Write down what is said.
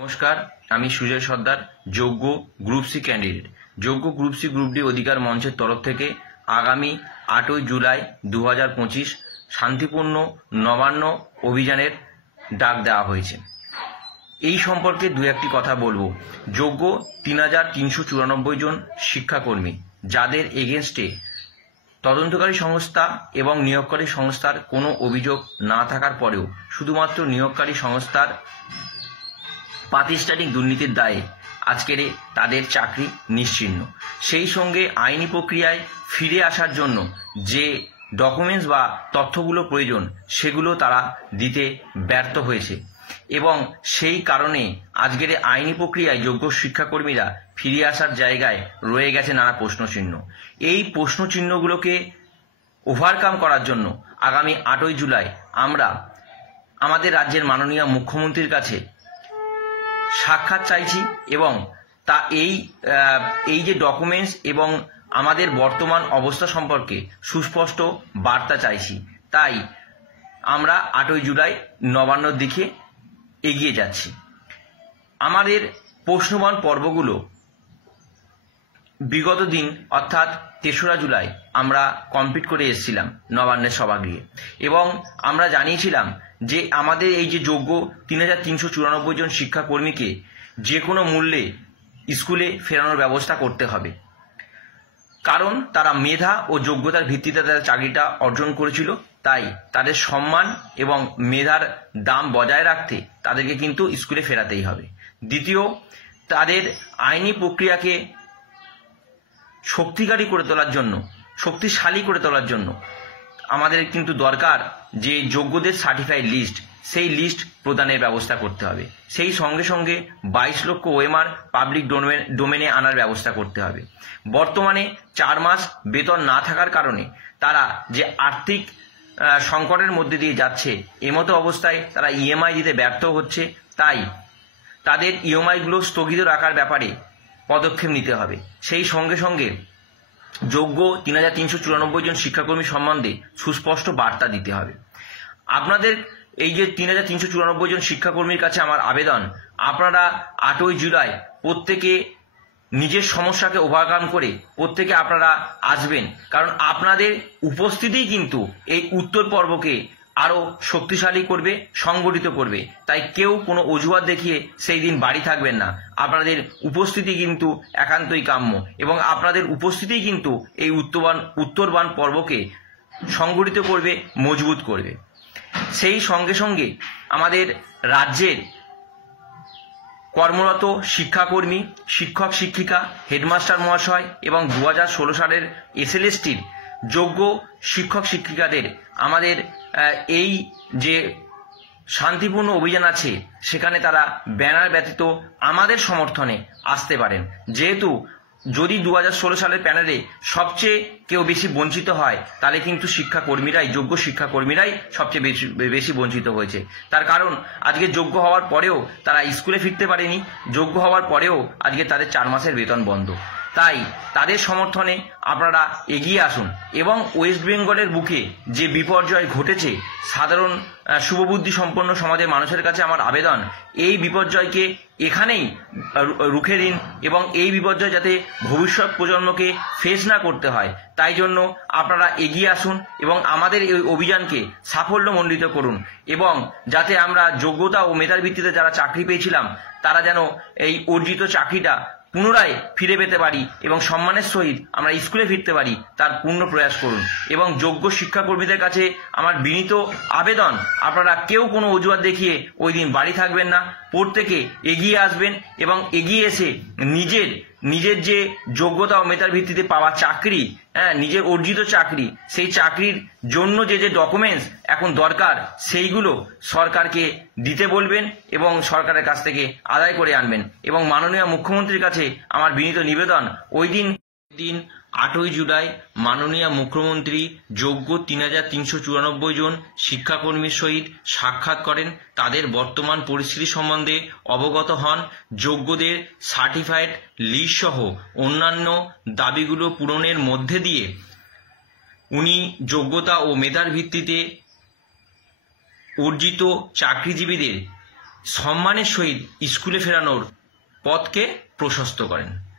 নমস্কার, আমি সুজয় সর্দার, যোগ্য গ্রুপ সি ক্যান্ডিডেট। যোগ্য গ্রুপ সি গ্রুপ ডি অধিকার মঞ্চের তরফ থেকে আগামী 8ই জুলাই 2025 শান্তিপূর্ণ নবান্ন অভিযানের ডাক দেওয়া হয়েছে। এই সম্পর্কে দু একটি কথা বলবো। যোগ্য 3394 জন শিক্ষাকর্মী, যাদের এগেনস্টে তদন্তকারী সংস্থা এবং নিয়োগকারী সংস্থার কোনো অভিযোগ না থাকার পরেও শুধুমাত্র নিয়োগকারী সংস্থার প্রাতিষ্ঠানিক দুর্নীতির দায়ে আজকের তাদের চাকরি নিশ্চিহ্ন। সেই সঙ্গে আইনি প্রক্রিয়ায় ফিরে আসার জন্য যে ডকুমেন্টস বা তথ্যগুলো প্রয়োজন সেগুলো তারা দিতে ব্যর্থ হয়েছে এবং সেই কারণে আজকের আইনি প্রক্রিয়ায় যোগ্য শিক্ষাকর্মীরা ফিরে আসার জায়গায় রয়ে গেছে নানা প্রশ্নচিহ্ন। এই প্রশ্নচিহ্নগুলোকে ওভারকাম করার জন্য আগামী 8ই জুলাই আমরা আমাদের রাজ্যের মাননীয় মুখ্যমন্ত্রীর কাছে সাক্ষাৎ চাইছি এবং তা এই যে ডকুমেন্টস এবং আমাদের বর্তমান অবস্থা সম্পর্কে সুস্পষ্ট বার্তা চাইছি। তাই আমরা 8ই জুলাই নবান্নর দিকে এগিয়ে যাচ্ছি। আমাদের প্রশ্নবান পর্বগুলো বিগত দিন অর্থাৎ 3রা জুলাই আমরা কমপ্লিট করে এসেছিলাম নবান্নের সভাগৃহে এবং আমরা জানিয়েছিলাম যে আমাদের এই যে যোগ্য 3394 জন শিক্ষাকর্মীকে যে কোনো মূল্যে স্কুলে ফেরানোর ব্যবস্থা করতে হবে, কারণ তারা মেধা ও যোগ্যতার ভিত্তিতে তাদের চাকরিটা অর্জন করেছিল। তাই তাদের সম্মান এবং মেধার দাম বজায় রাখতে তাদেরকে কিন্তু স্কুলে ফেরাতেই হবে। দ্বিতীয়, তাদের আইনি প্রক্রিয়াকে শক্তিশালী করে তোলার জন্য আমাদের কিন্তু দরকার যে যোগ্যদের সার্টিফাইড লিস্ট, সেই লিস্ট প্রদানের ব্যবস্থা করতে হবে। সেই সঙ্গে সঙ্গে 22 লক্ষ ওএমআর পাবলিক ডোমেনে আনার ব্যবস্থা করতে হবে। বর্তমানে 4 মাস বেতন না থাকার কারণে তারা যে আর্থিক সংকটের মধ্যে দিয়ে যাচ্ছে, এমতো অবস্থায় তারা ইএমআই দিতে ব্যর্থ হচ্ছে। তাই তাদের ইএমআইগুলো স্থগিত রাখার ব্যাপারে পদক্ষেপ নিতে হবে। সেই সঙ্গে সঙ্গে যোগ্য 3394 জন শিক্ষাকর্মী সম্বন্ধে সুস্পষ্ট বার্তা দিতে হবে। আপনাদের এই যে 3394 জন শিক্ষাকর্মীর কাছে আমার আবেদন, আপনারা 8ই জুলাই প্রত্যেকে নিজের সমস্যাকে ওভারকাম করে প্রত্যেকে আপনারা আসবেন, কারণ আপনাদের উপস্থিতিই কিন্তু এই উত্তর পর্বকে আরও শক্তিশালী করবে, সংগঠিত করবে। তাই কেউ কোনো অজুহাত দেখিয়ে সেই দিন বাড়ি থাকবেন না। আপনাদের উপস্থিতি কিন্তু একান্তই কাম্য এবং আপনাদের উপস্থিতিই কিন্তু এই উত্তরবান পর্বকে সংগঠিত করবে, মজবুত করবে। সেই সঙ্গে সঙ্গে আমাদের রাজ্যের কর্মরত শিক্ষাকর্মী, শিক্ষক শিক্ষিকা, হেডমাস্টার মহাশয় এবং 2016 সালের এসএলএসটির যোগ্য শিক্ষক শিক্ষিকাদের আমাদের এই যে শান্তিপূর্ণ অভিযান আছে সেখানে তারা ব্যানার ব্যতীত আমাদের সমর্থনে আসতে পারেন। যেহেতু যদি 2016 সালের প্যানেলে সবচেয়ে কেউ বেশি বঞ্চিত হয়, তাহলে কিন্তু যোগ্য শিক্ষাকর্মীরাই সবচেয়ে বেশি বঞ্চিত হয়েছে। তার কারণ আজকে যোগ্য হওয়ার পরেও তারা স্কুলে ফিরতে পারেনি, যোগ্য হওয়ার পরেও আজকে তাদের 4 মাসের বেতন বন্ধ। তাই তাদের সমর্থনে আপনারা এগিয়ে আসুন এবং ওয়েস্ট বেঙ্গলের বুকে যে বিপর্যয় ঘটেছে, সাধারণ শুভবুদ্ধি সম্পন্ন সমাজের মানুষের কাছে আমার আবেদন, এই বিপর্যয়কে এখানেই রুখে দিন এবং এই বিপর্যয় যাতে ভবিষ্যৎ প্রজন্মকে ফেস না করতে হয়, তাই জন্য আপনারা এগিয়ে আসুন এবং আমাদের এই অভিযানকে সাফল্যমণ্ডিত করুন এবং যাতে আমরা যোগ্যতা ও মেধার ভিত্তিতে যারা চাকরি পেয়েছিলাম তারা যেন এই অর্জিত চাকরিটা পুনরায় ফিরে পেতে পারি এবং সম্মানের সহিত আমরা স্কুলে ফিরতে পারি, তার পূর্ণ প্রয়াস করুন। এবং যোগ্য শিক্ষাকর্মীদের কাছে আমার বিনীত আবেদন, আপনারা কেউ কোনো অজুহাত দেখিয়ে ওই দিন বাড়ি থাকবেন না, প্রত্যেকে এগিয়ে আসবেন এবং এগিয়ে এসে নিজের যে যোগ্যতা ও মেধার ভিত্তিতে পাওয়া চাকরি, নিজের অর্জিত চাকরি, সেই চাকরির জন্য যে ডকুমেন্টস এখন দরকার সেইগুলো সরকারকে দিতে বলবেন এবং সরকারের কাছ থেকে আদায় করে আনবেন। এবং মাননীয় মুখ্যমন্ত্রীর কাছে আমার বিনীত নিবেদন, ওই দিন 8ই জুলাই মাননীয় মুখ্যমন্ত্রী যোগ্য 3394 জন শিক্ষাকর্মীর সহিত সাক্ষাৎ করেন, তাদের বর্তমান পরিস্থিতি সম্বন্ধে অবগত হন, যোগ্যদের সার্টিফাইড লিস্ট সহ অন্যান্য দাবিগুলো পূরণের মধ্যে দিয়ে উনি যোগ্যতা ও মেধার ভিত্তিতে অর্জিত চাকরিজীবীদের সম্মানের সহিত স্কুলে ফেরানোর পথকে প্রশস্ত করেন।